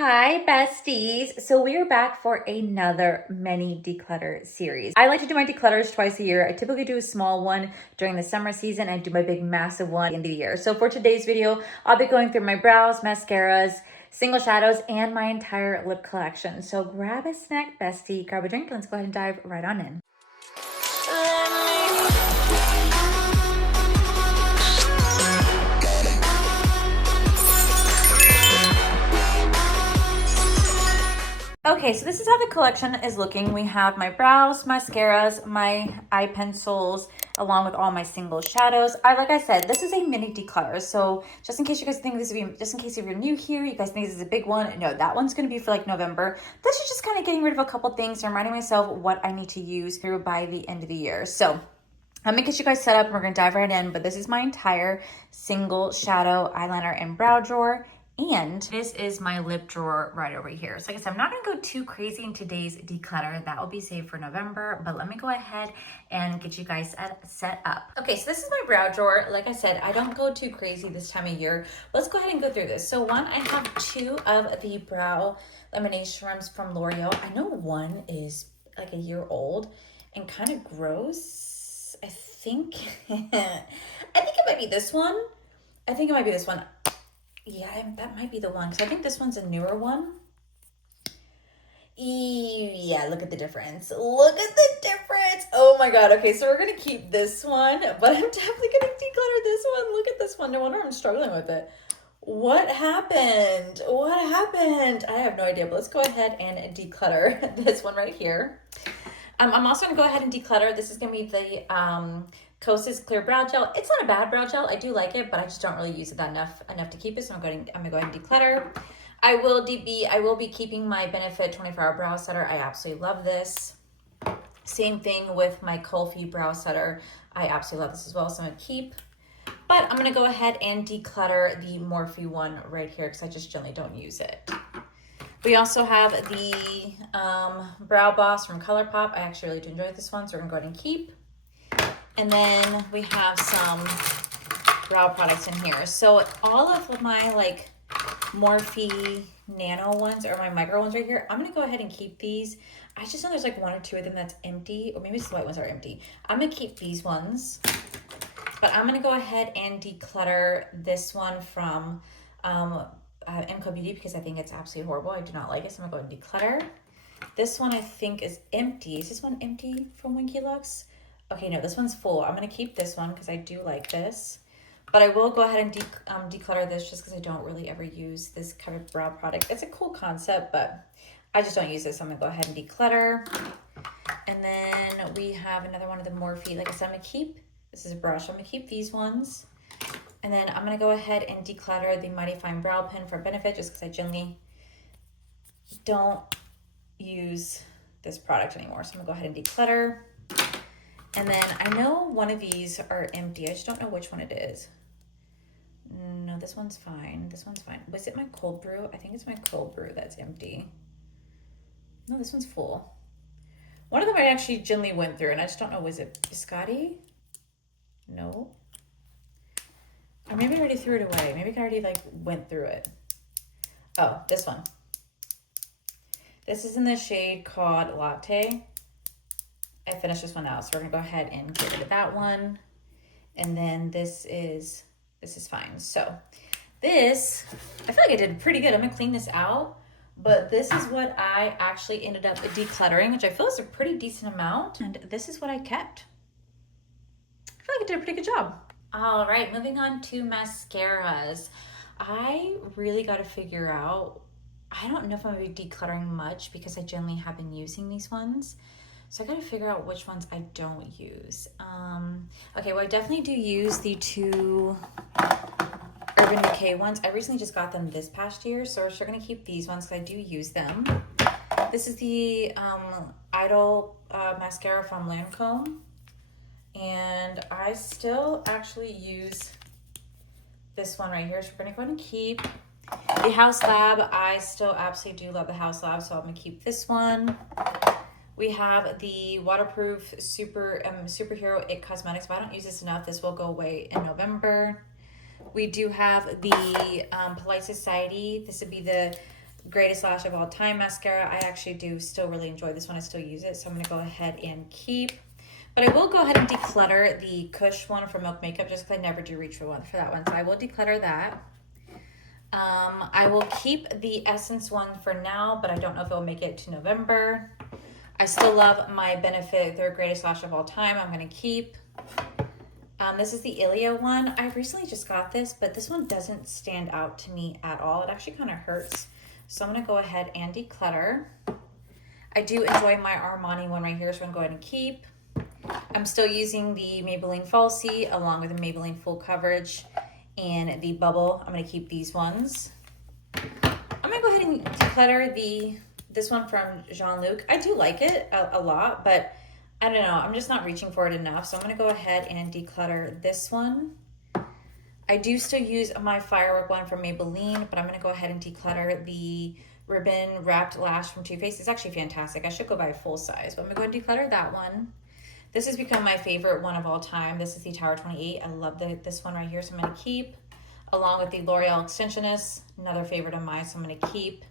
Hi, besties. So we are back for another mini declutter series. I like to do my declutters twice a year. I typically do a small one during the summer season. I do my big massive one in the year. So for today's video, I'll be going through my brows, mascaras, single shadows, and my entire lip collection. So grab a snack, bestie, grab a drink, and let's go ahead and dive right on in. Okay, so this is how the collection is looking. We have my brows, mascaras, my eye pencils, along with all my single shadows. Like I said, this is a mini declutter. So just in case you guys think this would be, just in case if you're new here, you guys think this is a big one. No, that one's gonna be for like November. This is just kind of getting rid of a couple things, reminding myself what I need to use through by the end of the year. So I'm gonna get you guys set up and we're gonna dive right in, but this is my entire single shadow, eyeliner, and brow drawer. And this is my lip drawer right over here. So like I said, I'm not gonna go too crazy in today's declutter. That will be saved for November, but let me go ahead and get you guys set up. Okay, so this is my brow drawer. Like I said, I don't go too crazy this time of year. Let's go ahead and go through this. So one, I have two of the brow lemonade serums from L'Oreal. I know one is like a year old and kind of gross. I think it might be this one. I think it might be this one. Yeah, that might be the one, because I think this one's a newer one. Yeah, look at the difference. Look at the difference. Oh my God. Okay, so we're going to keep this one, but I'm definitely going to declutter this one. Look at this one. No wonder I'm struggling with it. What happened? What happened? I have no idea, but let's go ahead and declutter this one right here. I'm also going to go ahead and declutter. This is going to be the Kosas Clear Brow Gel. It's not a bad brow gel. I do like it, but I just don't really use it that enough to keep it. So I'm going to go ahead and declutter. I will be keeping my Benefit 24-Hour Brow Setter. I absolutely love this. Same thing with my Kulfi Brow Setter. I absolutely love this as well, so I'm going to keep. But I'm going to go ahead and declutter the Morphe one right here because I just generally don't use it. We also have the Brow Boss from ColourPop. I actually really do enjoy this one, so we're going to go ahead and keep. And then we have some brow products in here. So all of my like Morphe nano ones or my micro ones right here, I'm gonna go ahead and keep these. I just know there's like one or two of them that's empty, or maybe it's the white ones are empty. I'm gonna keep these ones, but I'm gonna go ahead and declutter this one from MCO Beauty because I think it's absolutely horrible. I do not like it, so I'm gonna go ahead and declutter. This one I think is empty. Is this one empty from Winky Lux? Okay, no, this one's full. I'm going to keep this one because I do like this. But I will go ahead and declutter this just because I don't really ever use this kind of brow product. It's a cool concept, but I just don't use this. So I'm going to go ahead and declutter. And then we have another one of the Morphe. Like I said, I'm going to keep, this is a brush. I'm going to keep these ones. And then I'm going to go ahead and declutter the Mighty Fine Brow Pen for Benefit just because I generally don't use this product anymore. So I'm going to go ahead and declutter. And then I know one of these are empty. I just don't know which one it is. No, this one's fine. This one's fine. Was it my cold brew? I think it's my cold brew that's empty. No, this one's full. One of them I actually generally went through, and I just don't know. Was it Biscotti? No. Or maybe I already threw it away. Maybe I already like went through it. Oh, this one. This is in the shade called Latte. I finished this one out, so we're gonna go ahead and get rid of that one. And then this is fine. So this, I feel like I did pretty good. I'm gonna clean this out, but this is what I actually ended up decluttering, which I feel is a pretty decent amount. And this is what I kept. I feel like I did a pretty good job. All right, moving on to mascaras. I really gotta figure out, I don't know if I'm gonna be decluttering much because I generally have been using these ones. So I gotta figure out which ones I don't use. Okay, well I definitely do use the two Urban Decay ones. I recently just got them this past year, so we're still gonna keep these ones because I do use them. This is the Idol mascara from Lancome. And I still actually use this one right here, so we're gonna go ahead and keep. The House Lab, I still absolutely do love the House Lab, so I'm gonna keep this one. We have the waterproof superhero It Cosmetics. If I don't use this enough, this will go away in November. We do have the Polite Society. This would be the Greatest Lash of All Time mascara. I actually do still really enjoy this one. I still use it, so I'm going to go ahead and keep. But I will go ahead and declutter the Kush one from Milk Makeup just because I never do reach for that one. So I will declutter that. I will keep the Essence one for now, but I don't know if it'll make it to November. I still love my Benefit, their Greatest Lash of All Time. I'm going to keep. This is the Ilia one. I recently just got this, but this one doesn't stand out to me at all. It actually kind of hurts. So I'm going to go ahead and declutter. I do enjoy my Armani one right here, so I'm going to go ahead and keep. I'm still using the Maybelline Falsies along with the Maybelline Full Coverage and the Bubble. I'm going to keep these ones. I'm going to go ahead and declutter this one from Jean-Luc. I do like it a lot, but I don't know. I'm just not reaching for it enough. So I'm going to go ahead and declutter this one. I do still use my Firework one from Maybelline, but I'm going to go ahead and declutter the Ribbon Wrapped Lash from Too Faced. It's actually fantastic. I should go buy full size, but I'm going to go ahead and declutter that one. This has become my favorite one of all time. This is the Tower 28. I love this one right here, so I'm going to keep. Along with the L'Oreal Extensionist, another favorite of mine, so I'm going to keep.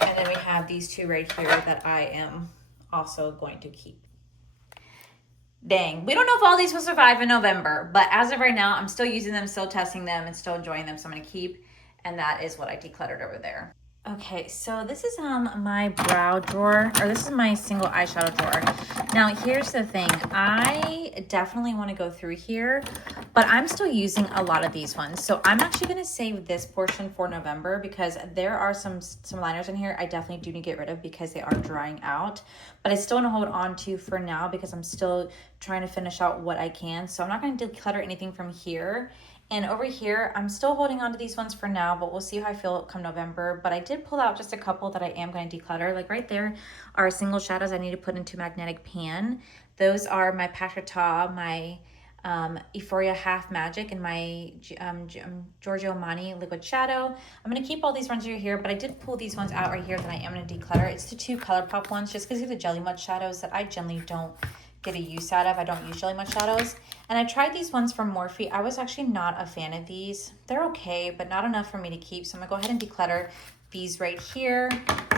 And then we have these two right here that I am also going to keep. Dang, we don't know if all these will survive in November, but as of right now, I'm still using them, still testing them, and still enjoying them, so I'm going to keep. And that is what I decluttered over there. Okay, so this is my brow drawer, or this is my single eyeshadow drawer. Now, here's the thing. I definitely want to go through here, but I'm still using a lot of these ones. So I'm actually going to save this portion for November because there are some liners in here I definitely do need to get rid of because they are drying out. But I still want to hold on to for now because I'm still trying to finish out what I can. So I'm not going to declutter anything from here. And over here, I'm still holding on to these ones for now, but we'll see how I feel come November. But I did pull out just a couple that I am going to declutter. Like right there are single shadows I need to put into magnetic pan. Those are my Pachatat, my Euphoria Half Magic, and my Giorgio Armani Liquid Shadow. I'm going to keep all these ones over here, but I did pull these ones out right here that I am going to declutter. It's the two ColourPop ones, just because they're the Jelly Mud shadows that I generally don't get a use out of. I don't use Jelly Mud shadows. And I tried these ones from Morphe. I was actually not a fan of these. They're okay, but not enough for me to keep. So I'm gonna go ahead and declutter these right here.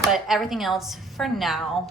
But everything else for now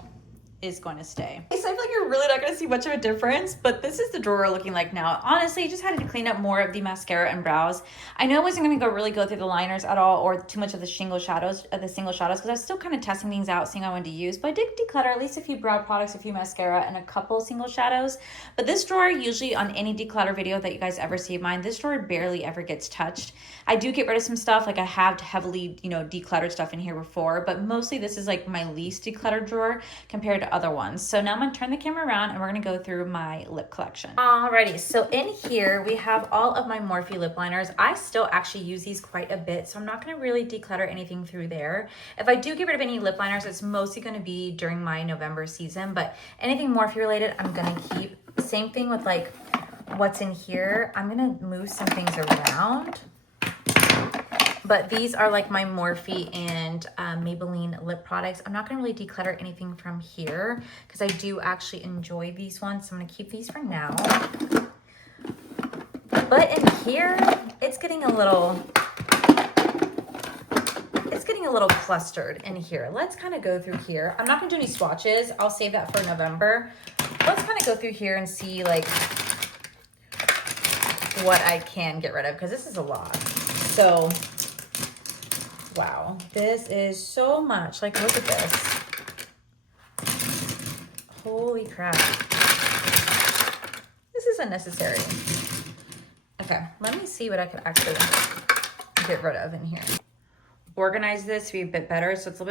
is going to stay. So I feel like you're really not going to see much of a difference, but this is the drawer looking like now. Honestly, I just had to clean up more of the mascara and brows. I know I wasn't going to really go through the liners at all or too much of the single shadows, because I was still kind of testing things out, seeing what I wanted to use, but I did declutter at least a few brow products, a few mascara, and a couple single shadows. But this drawer, usually on any declutter video that you guys ever see of mine, this drawer barely ever gets touched. I do get rid of some stuff, like I have heavily, decluttered stuff in here before, but mostly this is like my least decluttered drawer compared to other ones. So now I'm going to turn the camera around and we're going to go through my lip collection. Alrighty, so in here we have all of my Morphe lip liners. I still actually use these quite a bit, so I'm not going to really declutter anything through there. If I do get rid of any lip liners, it's mostly going to be during my November season, but anything Morphe related, I'm going to keep. Same thing with like what's in here. I'm going to move some things around. But these are like my Morphe and Maybelline lip products. I'm not going to really declutter anything from here because I do actually enjoy these ones. So I'm going to keep these for now. But in here, it's getting a little clustered in here. Let's kind of go through here. I'm not going to do any swatches. I'll save that for November. Let's kind of go through here and see like what I can get rid of because this is a lot. So wow, this is so much. Like, look at this. Holy crap. This is unnecessary. Okay, let me see what I could actually get rid of in here. Organize this to be a bit better, so it's a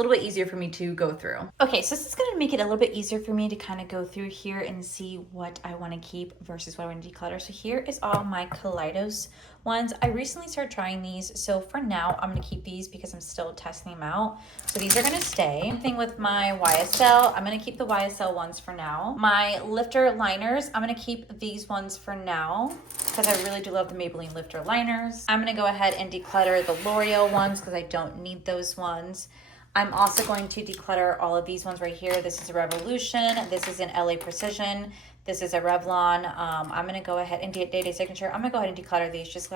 little bit easier for me to go through. Okay, so this is going to make it a little bit easier for me to kind of go through here and see what I want to keep versus what I want to declutter. So here is all my Kaleidos ones. I recently started trying these, so for now I'm going to keep these because I'm still testing them out. So these are going to stay. Same thing with my YSL. I'm going to keep the YSL ones for now. My lifter liners, I'm going to keep these ones for now because I really do love the Maybelline lifter liners. I'm going to go ahead and declutter the L'Oreal ones because I don't need those ones. I'm also going to declutter all of these ones right here. This is a Revolution. This is an LA Precision. This is a Revlon. I'm going to go ahead and Day Day Signature. I'm going to go ahead and declutter these.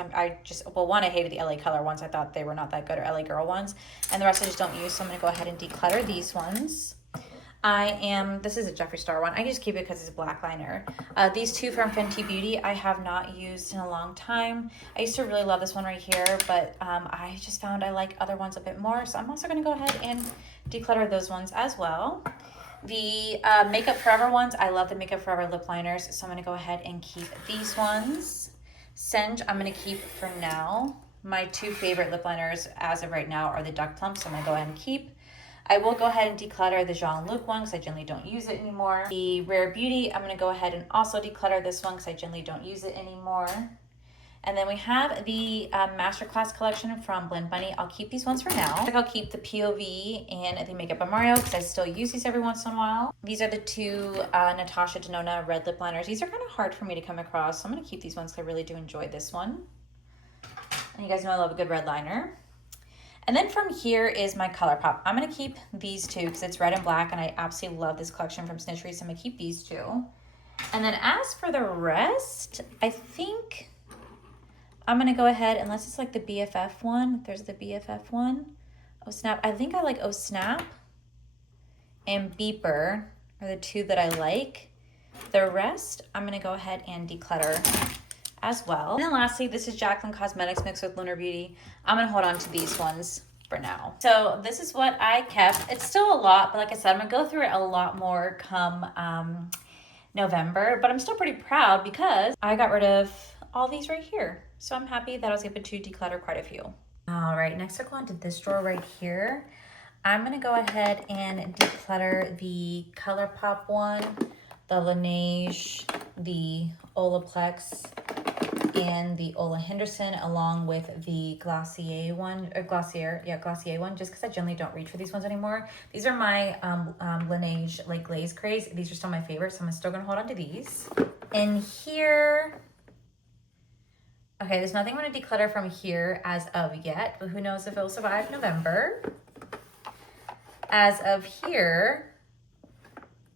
Well, one, I hated the LA Color ones. I thought they were not that good, or LA Girl ones. And the rest I just don't use. So I'm going to go ahead and declutter these ones. This is a Jeffree Star one. I just keep it because it's a black liner. These two from Fenty Beauty I have not used in a long time. I used to really love this one right here, but I just found I like other ones a bit more. So I'm also going to go ahead and declutter those ones as well. The Makeup Forever ones, I love the Makeup Forever lip liners, so I'm going to go ahead and keep these ones. Singe, I'm going to keep for now. My two favorite lip liners as of right now are the Duck Plump, so I'm going to go ahead and keep. I will go ahead and declutter the Jean-Luc one because I generally don't use it anymore. The Rare Beauty, I'm going to go ahead and also declutter this one because I generally don't use it anymore. And then we have the Masterclass collection from Blend Bunny. I'll keep these ones for now. I think I'll keep the POV and the Makeup by Mario because I still use these every once in a while. These are the two Natasha Denona red lip liners. These are kind of hard for me to come across, so I'm going to keep these ones because I really do enjoy this one. And you guys know I love a good red liner. And then from here is my ColourPop. I'm going to keep these two because it's red and black, and I absolutely love this collection from Snitchery, so I'm going to keep these two. And then as for the rest, I think I'm going to go ahead, unless it's like the BFF one. There's the BFF one. Oh Snap. I think I like Oh Snap and Beeper are the two that I like. The rest, I'm going to go ahead and declutter as well. And then lastly, this is Jaclyn Cosmetics mixed with Lunar Beauty. I'm going to hold on to these ones for now. So this is what I kept. It's still a lot, but like I said, I'm going to go through it a lot more come November. But I'm still pretty proud because I got rid of all these right here. So I'm happy that I was able to declutter quite a few. All right, next I'll go on to this drawer right here. I'm going to go ahead and declutter the ColourPop one, the Laneige, the Olaplex, and the Ola Henderson, along with the Glossier one, or Glossier one, just because I generally don't reach for these ones anymore. These are my Laneige like glaze craze. These are still my favorites, so I'm still gonna hold on to these. And here, okay, there's nothing I'm gonna declutter from here as of yet, but who knows if it'll survive November. As of here,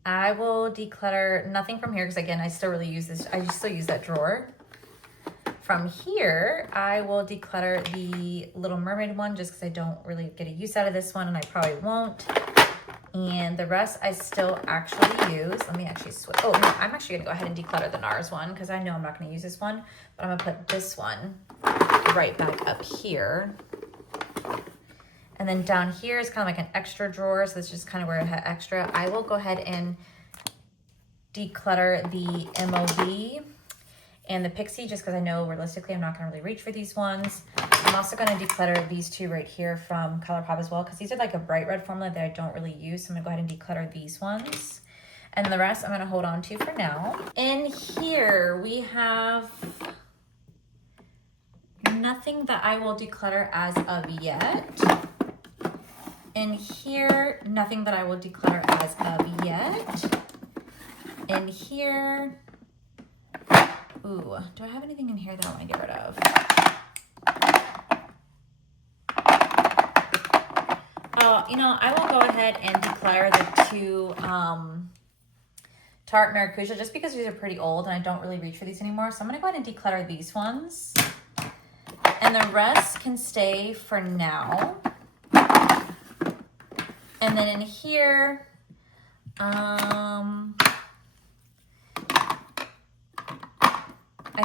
I will declutter nothing from here because again, I still really use this. I still use that drawer. From here, I will declutter the Little Mermaid one just because I don't really get a use out of this one and I probably won't. And the rest I still actually use. Let me actually switch. Oh, no, I'm actually going to go ahead and declutter the NARS one because I know I'm not going to use this one. But I'm going to put this one right back up here. And then down here is kind of like an extra drawer. So this is just kind of where I had extra. I will go ahead and declutter the MOV and the Pixie, just because I know realistically I'm not going to really reach for these ones. I'm also going to declutter these two right here from ColourPop as well, because these are like a bright red formula that I don't really use. So I'm going to go ahead and declutter these ones. And the rest I'm going to hold on to for now. In here we have nothing that I will declutter as of yet. In here, nothing that I will declutter as of yet. In here, ooh, do I have anything in here that I want to get rid of? You know, I will go ahead and declutter the two Tarte Maracuja just because these are pretty old and I don't really reach for these anymore. So I'm going to go ahead and declutter these ones. And the rest can stay for now. And then in here, I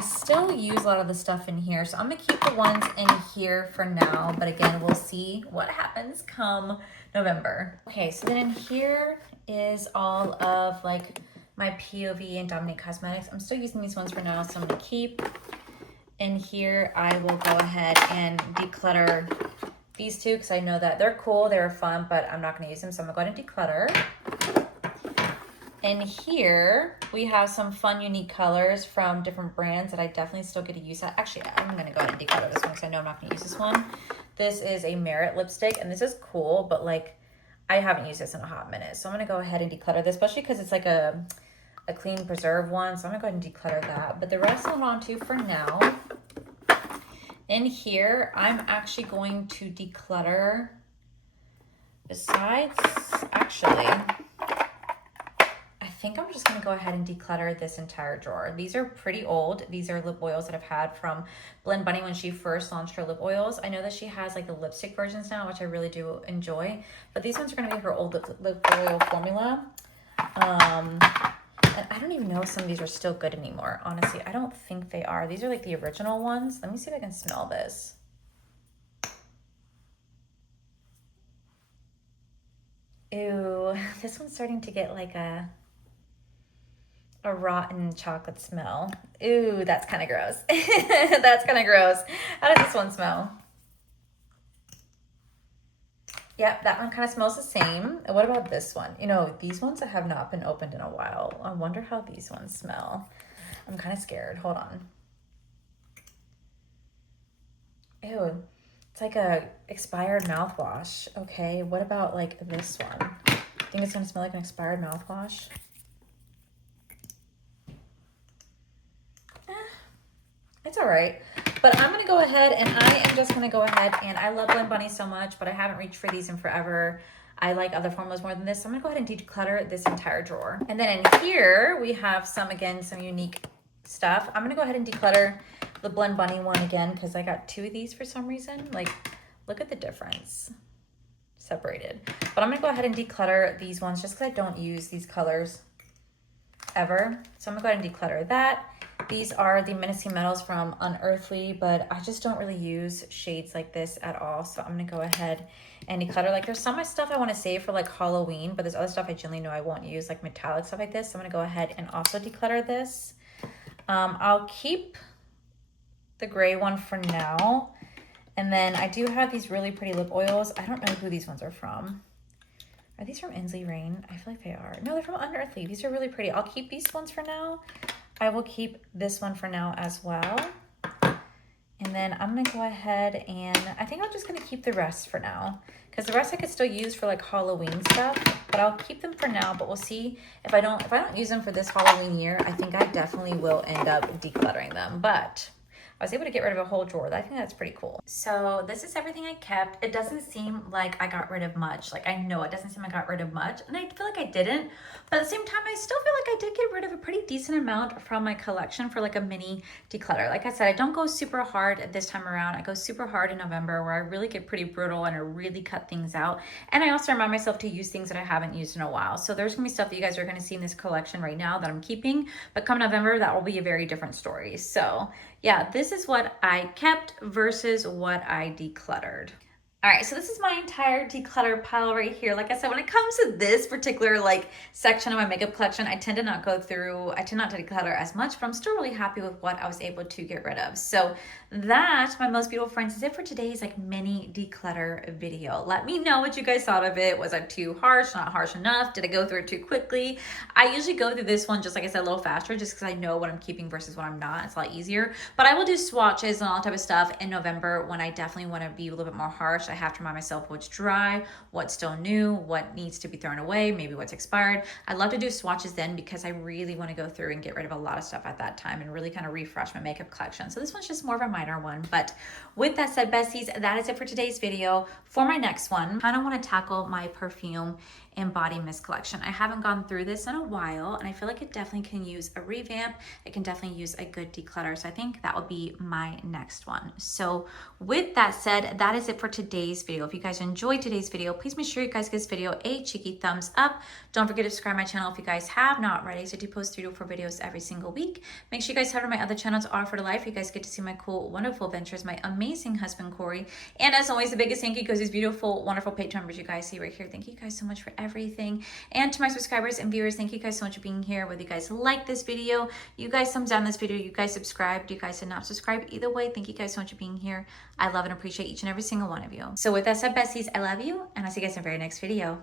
still use a lot of the stuff in here, so I'm going to keep the ones in here for now, but again, we'll see what happens come November. Okay, so then in here is all of like my POV and Dominique Cosmetics. I'm still using these ones for now, so I'm going to keep. In here, I will go ahead and declutter these two because I know that they're cool, they're fun, but I'm not going to use them, so I'm going to go ahead and declutter. In here, we have some fun, unique colors from different brands that I definitely still get to use. Actually, I'm going to go ahead and declutter this one because I know I'm not going to use this one. This is a Merit lipstick, and this is cool, but like, I haven't used this in a hot minute. So I'm going to go ahead and declutter this, especially because it's like a clean preserve one. So I'm going to go ahead and declutter that. But the rest I'm on to for now. In here, I'm actually going to declutter besides, actually, I think I'm just gonna go ahead and declutter this entire drawer. These are pretty old. These are lip oils that I've had from Blend Bunny when she first launched her lip oils. I know that she has like the lipstick versions now, which I really do enjoy, but these ones are gonna be her old lip oil formula. And I don't even know if some of these are still good anymore. Honestly, I don't think they are. These are like the original ones. Let me see if I can smell this. Ew, this one's starting to get like a rotten chocolate smell. Ooh, that's kind of gross. That's kind of gross. How does this one smell? Yep, that one kind of smells the same. What about this one? You know, these ones that have not been opened in a while. I wonder how these ones smell. I'm kind of scared. Hold on. Ew, it's like a expired mouthwash. Okay, what about like this one? Think it's gonna smell like an expired mouthwash? It's all right, but I'm gonna go ahead and I am just gonna go ahead and I love Blend Bunny so much, but I haven't reached for these in forever. I like other formulas more than this, so I'm gonna go ahead and declutter this entire drawer. And then in here, we have some unique stuff. I'm gonna go ahead and declutter the Blend Bunny one again, because I got 2 of these for some reason. Like, look at the difference. Separated. But I'm gonna go ahead and declutter these ones just because I don't use these colors ever. So I'm gonna go ahead and declutter that. These are the Menacing Metals from Unearthly, but I just don't really use shades like this at all. So I'm gonna go ahead and declutter. Like, there's some stuff I wanna save for like Halloween, but there's other stuff I generally know I won't use, like metallic stuff like this. So I'm gonna go ahead and also declutter this. I'll keep the gray one for now. And then I do have these really pretty lip oils. I don't know who these ones are from. Are these from Inslee Rain? I feel like they are. No, they're from Unearthly. These are really pretty. I'll keep these ones for now. I will keep this one for now as well. And then I'm gonna go ahead and I think I'm just gonna keep the rest for now, because the rest I could still use for like Halloween stuff, but I'll keep them for now. But we'll see if I don't use them for this Halloween year. I think I definitely will end up decluttering them, but I was able to get rid of a whole drawer. I think that's pretty cool. So this is everything I kept. It doesn't seem like I got rid of much. Like, I know it doesn't seem like I got rid of much, and I feel like I didn't. But at the same time, I still feel like I did get rid of a pretty decent amount from my collection for like a mini declutter. Like I said, I don't go super hard this time around. I go super hard in November, where I really get pretty brutal and I really cut things out. And I also remind myself to use things that I haven't used in a while. So there's gonna be stuff that you guys are gonna see in this collection right now that I'm keeping, but come November, that will be a very different story. So yeah, this is what I kept versus what I decluttered. All right, so this is my entire declutter pile right here. Like I said, when it comes to this particular like section of my makeup collection, I tend not to declutter as much, but I'm still really happy with what I was able to get rid of. So that, my most beautiful friends, is it for today's like mini declutter video. Let me know what you guys thought of it. Was I too harsh, not harsh enough? Did I go through it too quickly? I usually go through this one, just like I said, a little faster, just because I know what I'm keeping versus what I'm not. It's a lot easier. But I will do swatches and all that type of stuff in November, when I definitely want to be a little bit more harsh. I have to remind myself what's dry, what's still new, what needs to be thrown away, maybe what's expired. I love to do swatches then, because I really want to go through and get rid of a lot of stuff at that time and really kind of refresh my makeup collection. So this one's just more of a minor one. But with that said, besties, that is it for today's video. For my next one, I kind of want to tackle my perfume and body mist collection. I haven't gone through this in a while, and I feel like it definitely can use a revamp. It can definitely use a good declutter. So I think that will be my next one. So with that said, that is it for today's video. If you guys enjoyed today's video, please make sure you guys give this video a cheeky thumbs up. Don't forget to subscribe to my channel if you guys have not already. So I do post 3 to 4 videos every single week. Make sure you guys head to my other channels, All for the Life. You guys get to see my cool, wonderful adventures, my amazing husband, Corey. And as always, the biggest thank you goes to these beautiful, wonderful Patreon members you guys see right here. Thank you guys so much for everything. And to my subscribers and viewers, thank you guys so much for being here. Whether you guys like this video, you guys thumbs down this video, you guys subscribed, you guys did not subscribe, either way, thank you guys so much for being here. I love and appreciate each and every single one of you. So with that said, besties, I love you, and I'll see you guys in the very next video.